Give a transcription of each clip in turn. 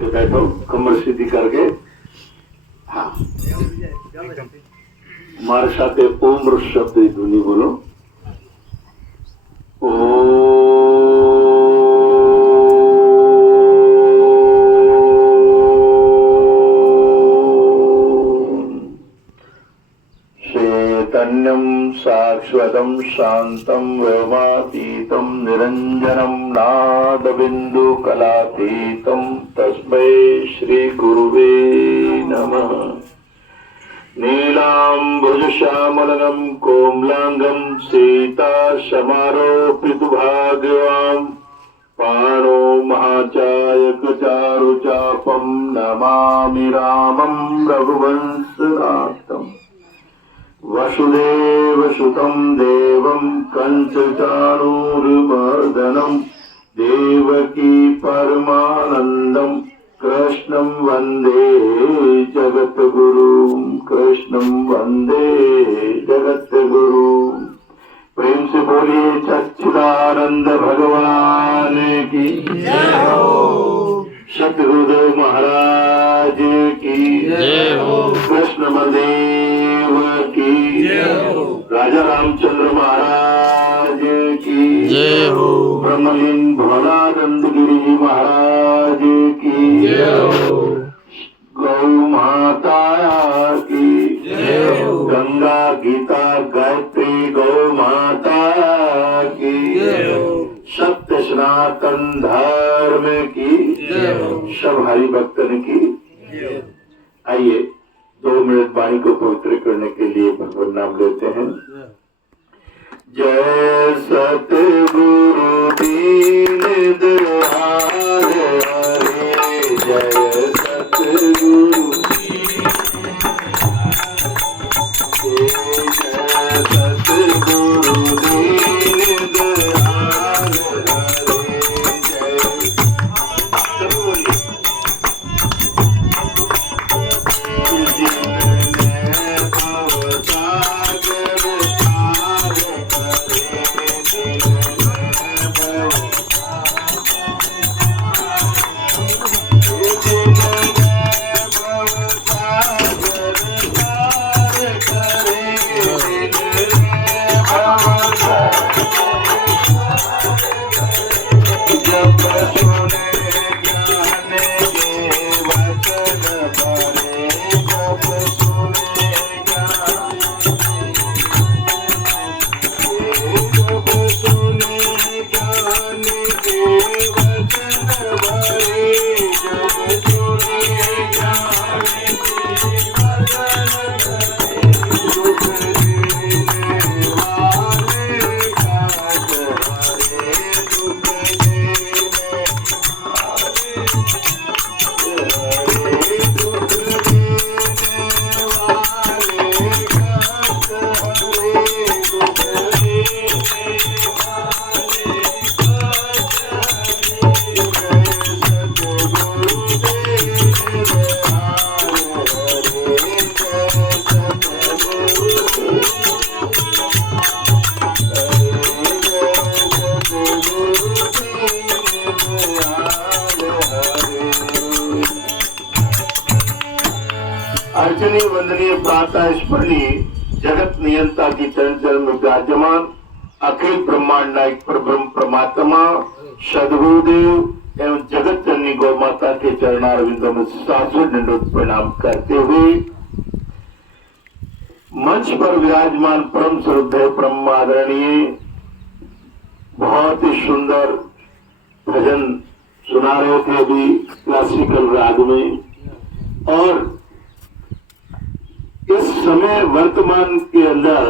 होके बैठो, कमर सीधी करके। हाँ, हमारे साथ ओम शब्द ध्वनि बोलो। चैतन्यं शाश्वतं शान्तं व्योमातीतं निरञ्जनं नादबिन्दुकलातीतं तस्मै श्रीगुरुवे नमः। नीलाम्बुजश्यामलं कोमलांगं सीतासमारोपितभाग्यवान् पाणो महाचायकचारुचापं नमामि रामं रघुवंशनाथम्। वसुदेवसुतं देवं कंसचाणूरमर्दनं देवकी परमानन्दं कृष्णं वन्दे जगद्गुरुं। कृष्णं वन्दे जगद्गुरुं। प्रेम से बोलिए सच्चिदानंद भगवान की जय हो। सतगुरुदेव महाराज की जय हो। कृष्ण बलदेव की जय हो। राजा रामचंद्र महाराज की जय हो। ब्रह्मलीन भोलानंद गिरी महाराज की जय हो। गौ माता की जय हो। गंगा गीता गायत्री गौ माता की जय हो। सत्य सनातन धर्म की जय हो। सब हरि भक्तन की जय हो। आइए 2 मिनट वाणी को पवित्र करने के लिए भगवान नाम लेते हैं। जय सतगुरु दीन दयाल हरे। जय सतगुरु जय सतगुरु दीन दयाल हरे। अर्चनीय वंदनीय प्रातः स्मरणीय जगत नियंता की चरण चरण में विराजमान अखिल ब्रह्मांड नायक परब्रह्म परमात्मा सद्गुरुदेव एवं जगत जननी गौ माता के चरणारविंदों में शाश्वत दंडवत प्रणाम करते हुए मंच पर विराजमान परम श्रद्धेय परम आदरणीय बहुत ही सुंदर भजन सुना रहे थे अभी क्लासिकल राग में। और इस समय वर्तमान के अंदर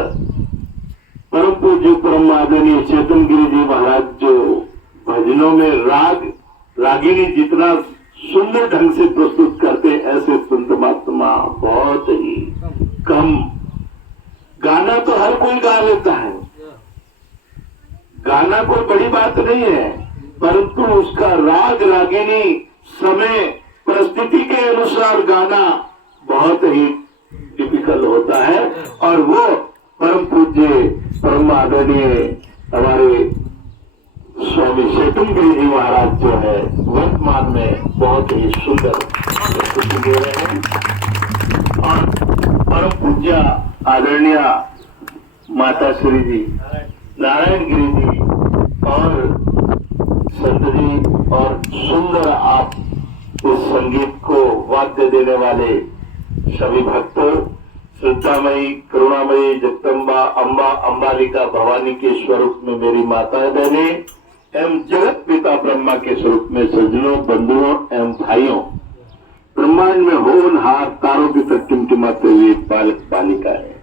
परम पूज्य परम आदरणीय चेतन गिरी जी महाराज जो भजनों में रागिनी जितना सुंदर ढंग से प्रस्तुत करते ऐसे संत महात्मा बहुत ही कम। गाना तो हर कोई गा लेता है, गाना कोई बड़ी बात नहीं है, परंतु उसका राग रागिनी समय परिस्थिति के अनुसार गाना बहुत ही टिपिकल होता है। और वो परम पूज्य परम आदरणीय हमारे स्वामी चेतन गिरी जी महाराज जो है वर्तमान में बहुत ही सुंदर प्रस्तुति दे रहे हैं। और परम पूज्य आदरणीय माता श्री जी नारायण गिरी जी और संत जी और सुंदर आप इस संगीत को वाद्य देने वाले सभी भक्तों, श्रद्धामयी करुणामयी जगदम्बा अम्बा अम्बालिका भवानी के स्वरूप में मेरी माताएं बहने एवं जगत पिता ब्रह्मा के स्वरूप में सज्जनों बंधुओं एवं भाइयों, ब्रह्मांड में होनहार तारों की तक टिमटिमाते हुए बालक बालिका है।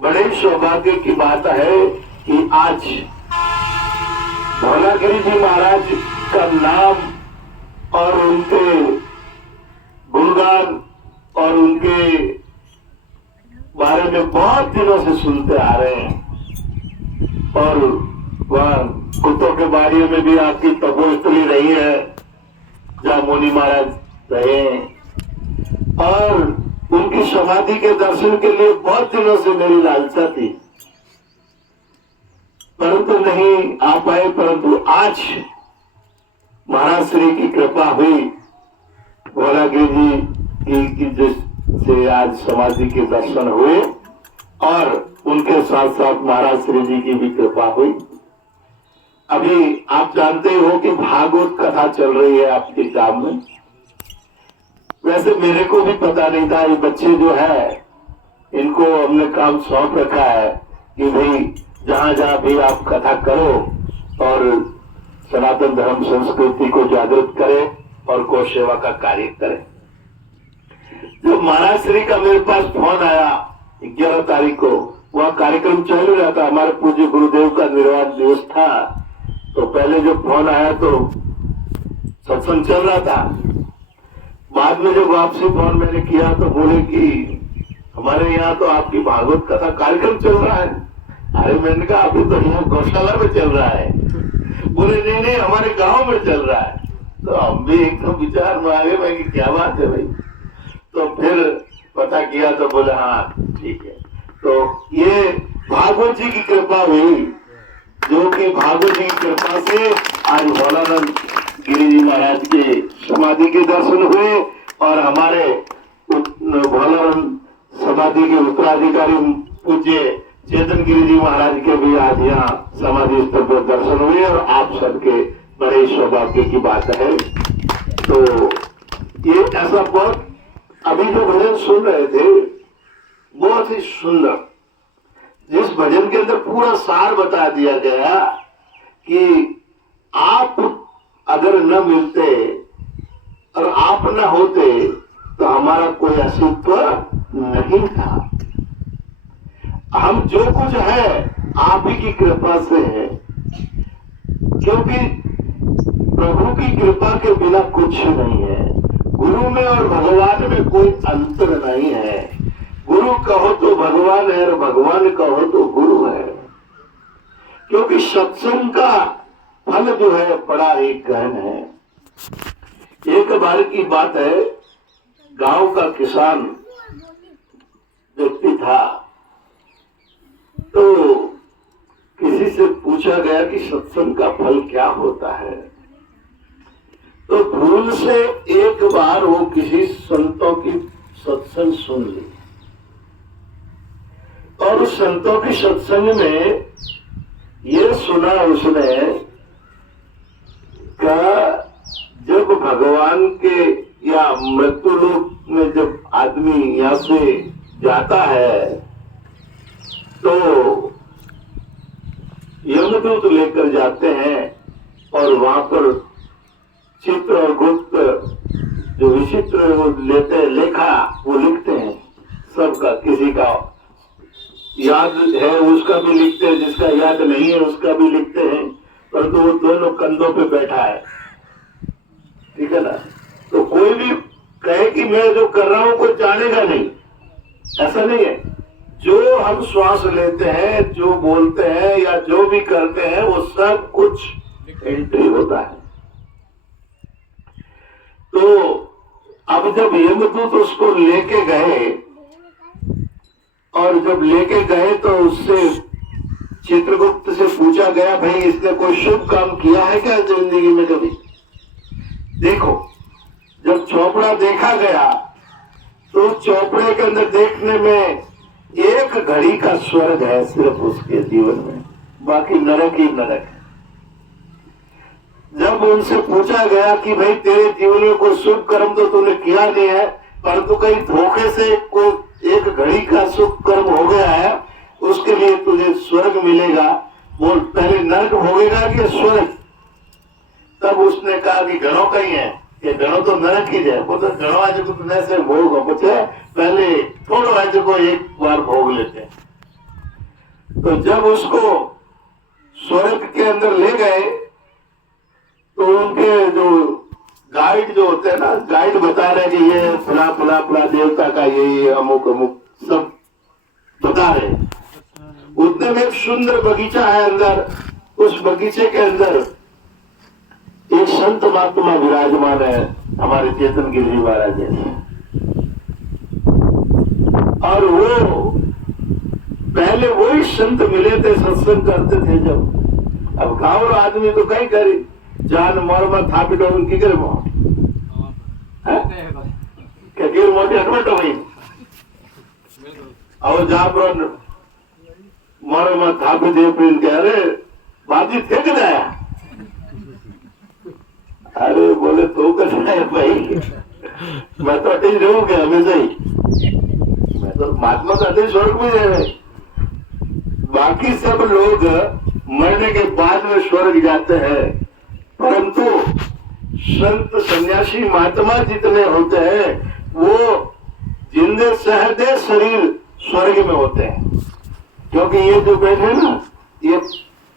बड़े सौभाग्य की बात है कि आज भोलागिरी जी महाराज का नाम और उनके गुणगान और उनके बारे में बहुत दिनों से सुनते आ रहे हैं। और वह कुत्तों के बारे में भी आपकी तपोस्थली रही है जहाँ मुनि महाराज रहे हैं। और उनकी समाधि के दर्शन के लिए बहुत दिनों से मेरी लालसा थी, परंतु नहीं आ पाए। परंतु आज महाराज श्री की कृपा हुई, भोलागिरी जी की जिससे आज समाधि के दर्शन हुए और उनके साथ साथ महाराज श्री जी की भी कृपा हुई। अभी आप जानते हो कि भागवत कथा चल रही है आपके गांव में। वैसे मेरे को भी पता नहीं था, ये बच्चे जो है इनको हमने काम सौंप रखा है कि भाई जहां जहां भी आप कथा करो और सनातन धर्म संस्कृति को जागृत करें और गौ सेवा का कार्य करें। जब महाराज श्री का मेरे पास फोन आया 11 तारीख को, वह कार्यक्रम चल रहा था, हमारे पूज्य गुरुदेव का निर्वाण दिवस था। तो पहले जो फोन आया तो सत्संग चल रहा था। बाद में जब वापसी फोन मैंने किया तो बोले कि हमारे यहाँ तो आपकी भागवत कथा कार्यक्रम चल रहा है। अरे मैंने कहा अभी तो यहाँ गौशाला में चल रहा है। बोले नहीं नहीं हमारे गांव में चल रहा है। तो हम भी एकदम विचार में आ गए भाई कि क्या बात है भाई। तो फिर पता किया तो बोले हाँ ठीक है। तो ये भागवत जी की कृपा हुई, जो कि भागवत जी की कृपा से आज भोलानंद गिरी जी महाराज के समाधि के दर्शन हुए और हमारे भोलानंद समाधि के उत्तराधिकारी पूज्य चेतन गिरी जी महाराज के भी आज यहाँ समाधि स्थल पर दर्शन हुए और आप सबके बड़े सौभाग्य की बात है। तो ये ऐसा बहुत अभी जो भजन सुन रहे थे बहुत ही सुंदर, जिस भजन के अंदर पूरा सार बता दिया गया कि आप अगर न मिलते और आप न होते तो हमारा कोई अस्तित्व नहीं था। हम जो कुछ है आप ही की कृपा से है, क्योंकि प्रभु की कृपा के बिना कुछ नहीं है। गुरु में और भगवान में कोई अंतर नहीं है। गुरु कहो तो भगवान है और भगवान कहो तो गुरु है, क्योंकि सत्संग का फल जो है बड़ा ही गहन है। एक बार की बात है, गांव का किसान व्यक्ति था, तो किसी से पूछा गया कि सत्संग का फल क्या होता है। तो भूल से एक बार वो किसी संतों की सत्संग सुन ली और उस संतों की सत्संग में ये सुना उसने का जब भगवान के या मृत्यु लोक में जब आदमी यहाँ से जाता है तो यमदूत लेकर जाते हैं और वहां पर चित्र और गुप्त जो विचित्र वो लेते लेखा वो लिखते हैं सबका। किसी का याद है उसका भी लिखते हैं, जिसका याद नहीं है उसका भी लिखते हैं, परंतु वो दोनों कंधों पे बैठा है, ठीक है ना। तो कोई भी कहे कि मैं जो कर रहा हूं कोई जानेगा नहीं, ऐसा नहीं है। जो हम श्वास लेते हैं, जो बोलते हैं या जो भी करते हैं वो सब कुछ एंट्री होता है। तो अब जब यमदूत उसको लेके गए और जब लेके गए तो उससे चित्रगुप्त से पूछा गया, भाई इसने कोई शुभ काम किया है क्या जिंदगी में कभी? देखो जब चौपड़ा देखा गया तो चौपड़े के अंदर देखने में एक घड़ी का स्वर्ग है सिर्फ उसके जीवन में, बाकी नरक ही नरक है। जब उनसे पूछा गया कि भाई तेरे जीवन में कोई शुभ कर्म तो तूने किया नहीं है, परंतु कहीं धोखे से कोई एक घड़ी का शुभ कर्म हो गया है, उसके लिए तुझे स्वर्ग मिलेगा, बोल पहले नरक भोगेगा कि स्वर्ग? तब उसने कहा कि गणों का ही है, कि गणों तो नरक ही है। वो तो गणों आज को तुमने से भोग पूछे, पहले थोड़ा आज को एक बार भोग लेते हैं। तो जब उसको स्वर्ग के अंदर ले गए तो उनके जो गाइड जो होते हैं ना, गाइड बता रहे कि ये फला फला फला देवता का ये अमुक अमुक सब बता रहे। उतने में एक सुंदर बगीचा है अंदर, उस बगीचे के अंदर एक संत महात्मा विराजमान है, हमारे चेतन गिरिजी महाराज जैसे। और वो पहले वही संत मिले थे, सत्संग करते थे जब। अब गाँव आदमी तो कहीं करी जान मोर था पिटो की करे क्या मोटे हटवट भाई और जहां पर मोर में था दे प्रिंट कह रहे बाजी थे कदाया। अरे बोले तो कैसा है भाई, मैं तो अटेज रहूंगा हमेशा ही, मैं तो महात्मा का अटेज स्वर्ग में जाए। बाकी सब लोग मरने के बाद में स्वर्ग जाते हैं, परंतु संत सन्यासी महात्मा जितने होते हैं वो जिंदे सहदे शरीर स्वर्ग में होते हैं। क्योंकि ये जो बैठे ना ये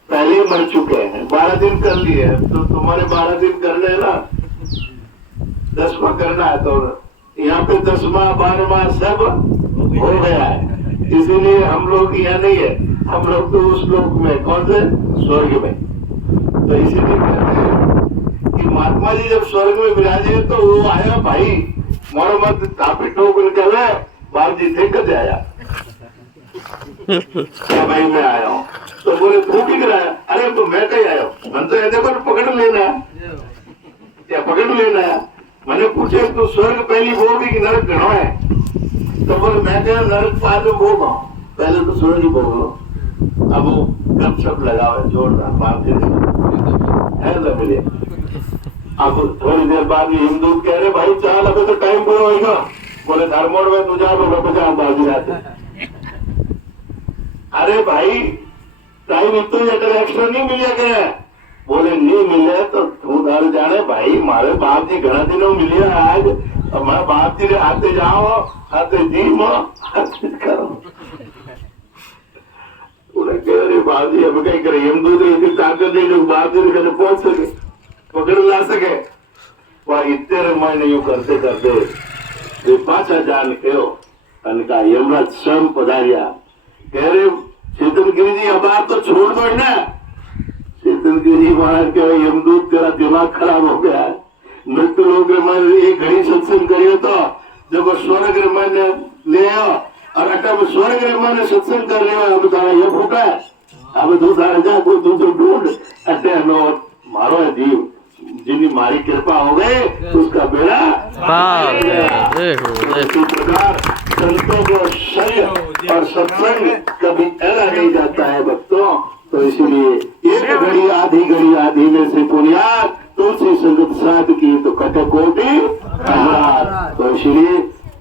पहले ही मर चुके हैं, 12 दिन कर लिए हैं, तो तुम्हारे 12 दिन करने ना 10वां करना है, तो यहाँ पे 10वां 12वां सब हो गया है। इसीलिए हम लोग यहाँ नहीं है, हम लोग तो उस लोक में, कौन से स्वर्ग में। तो इसीलिए कहते हैं कि महात्मा जी जब स्वर्ग में विराजे तो वो आया भाई मोहम्मद तापी ठोक कह रहे बाप जी थे कद आया क्या भाई मैं आया हूँ, तो बोले तू भी कराया। अरे तो मैं कहीं आया हूँ, मन तो ये देखो पकड़ लेना है या पकड़ लेना है। मैंने पूछे तो स्वर्ग पहली भोगी कि नरक गणो है, तो बोले मैं क्या नरक बाद में भोग हूँ, पहले तो स्वर्ग ही भोग लो। अब वो गप शप लगा हुआ जोरदार बात है ना मिले। अब थोड़ी देर बाद हिंदू कह रहे भाई चल अभी तो टाइम पूरा होगा, बोले धर्मोड़ में तू जा बचा बाजी रहते। अरे भाई टाइम इतने एक्स्ट्रा नहीं मिले गए, बोले नहीं मिले तो तू धर जाने भाई, मारे बाप जी घना दिनों मिले आज, और मैं बाप जी आते जाओ आते जी करो। अरे बाप जी अब कहीं करे हिंदू इतनी ताकत है जो बाप जी कहीं पहुंच सके पकड़ ला सके, वह इतने मैं नहीं करते करते पाछा जान के अनका यमराज स्वयं पधारिया। कह रहे चेतन गिरी जी अब आप तो छोड़ दो ना। चेतन गिरी जी महाराज कह रहे यमदूत तेरा दिमाग खराब हो गया है, मृत्यु लोग मैंने एक घड़ी सत्संग करियो तो जब स्वर्ग मैंने ले आओ और अटम स्वर्ग मैंने सत्संग कर लिया, अब तारा ये फूटा है, अब दूसरा जा कोई दूसरे ढूंढ अटे नो मारो है जीव जिनकी मारी कृपा हो गए उसका बेड़ा पार। इसी प्रकार संतों को शरीर और सत्संग कभी ऐसा नहीं जाता है भक्तों। तो इसलिए एक घड़ी आधी में से पुनियाद तुलसी संगत साध की तो कटे कोटि। तो इसलिए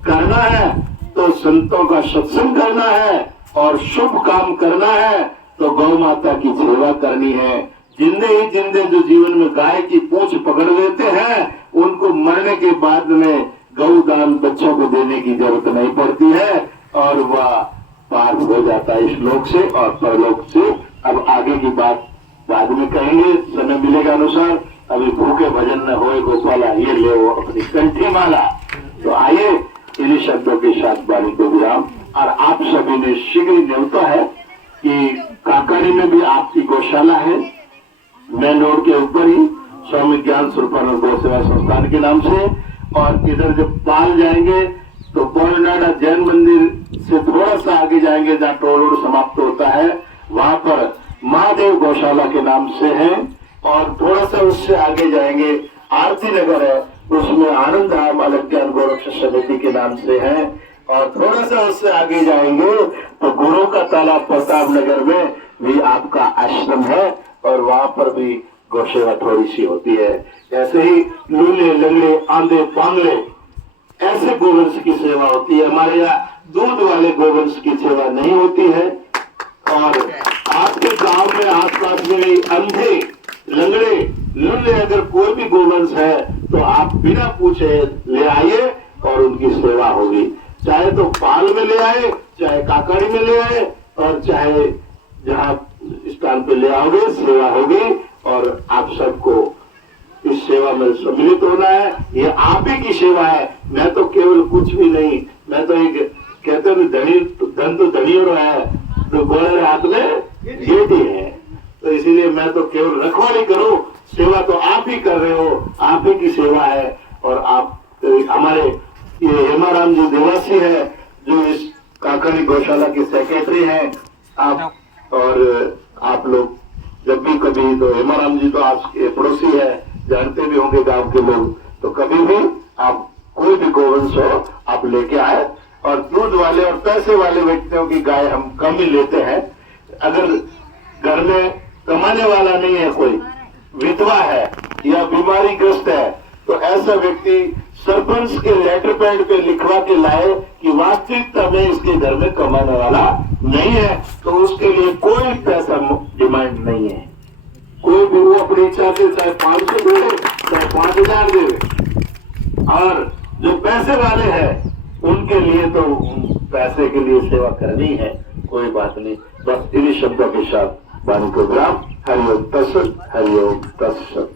करना है तो संतों का सत्संग करना है और शुभ काम करना है तो गौ माता की सेवा करनी है। जिंदे ही जिंदे जो जीवन में गाय की पूंछ पकड़ लेते हैं उनको मरने के बाद में गौदान बच्चों को देने की जरूरत नहीं पड़ती है और वह पार हो जाता है इस लोक से और परलोक से। अब आगे की बात बाद में कहेंगे, समय मिलेगा अनुसार। अभी भूखे भजन न होए गोपाला ये ले वो अपनी कंठी माला। तो आइए इन्हीं शब्दों के साथ वाणी को विराम। और आप सभी ने शीघ्र न्योता है कि काकड़ी में भी आपकी गौशाला है, मेन रोड के ऊपर ही स्वामी ज्ञान स्वरूपानंद गौ सेवा संस्थान के नाम से। और इधर जब पाल जाएंगे तो बोलनाडा जैन मंदिर से थोड़ा सा आगे जाएंगे जहाँ टोल रोड समाप्त होता है, वहां पर महादेव गौशाला के नाम से है। और थोड़ा सा उससे आगे जाएंगे आरती नगर है, उसमें आनंद धाम अलग ज्ञान गोरक्ष समिति के नाम से है। और थोड़ा सा उससे आगे जाएंगे तो गुरु का तालाब प्रताप नगर में भी आपका आश्रम है और वहां पर भी गौ सेवा थोड़ी सी होती है। ऐसे ही लूले लंगड़े आंधे पांगड़े ऐसे गोवंश की सेवा होती है। हमारे यहाँ दूध वाले गोवंश की सेवा नहीं होती है। और आपके गांव में आसपास में अंधे लंगड़े लूले अगर कोई भी गोवंश है तो आप बिना पूछे ले आइए और उनकी सेवा होगी। चाहे तो पाल में ले आए, चाहे काकड़ी में ले आए और चाहे जहाँ स्थान पे ले आओगे सेवा होगी और आप सबको इस सेवा में सम्मिलित होना है। ये आप ही की सेवा है। मैं तो केवल कुछ भी नहीं, मैं तो एक कहते हैं धनी धन तो धनी और है तो गोरे हाथ में गेटी है। तो इसीलिए मैं तो केवल रखवाली करूं, सेवा तो आप ही कर रहे हो, आप ही की सेवा है। और आप हमारे ये हेमाराम जी देवासी है जो इस काकड़ी गौशाला के सेक्रेटरी हैं। आप और आप लोग जब भी कभी तो हेमाराम जी तो आपके पड़ोसी है, जानते भी होंगे गांव के लोग। तो कभी भी आप कोई भी गोवंश हो आप लेके आए। और दूध वाले और पैसे वाले व्यक्तियों की गाय हम कम ही लेते हैं। अगर घर में कमाने वाला नहीं है, कोई विधवा है या बीमारी ग्रस्त है तो ऐसा व्यक्ति सरपंच के लेटर पैड पे लिखवा के लाए कि वास्तविकता में इसके घर में कमाने वाला नहीं है तो उसके लिए कोई पैसा डिमांड नहीं है। कोई भी वो अपनी इच्छा से चाहे 500 दे चाहे 5000 दे। और जो पैसे वाले हैं उनके लिए तो पैसे के लिए सेवा करनी है, कोई बात नहीं। बस इन्हीं शब्दों के साथ वाणी को विराम। हरिओम तत्सत, हरिओम तत्सत।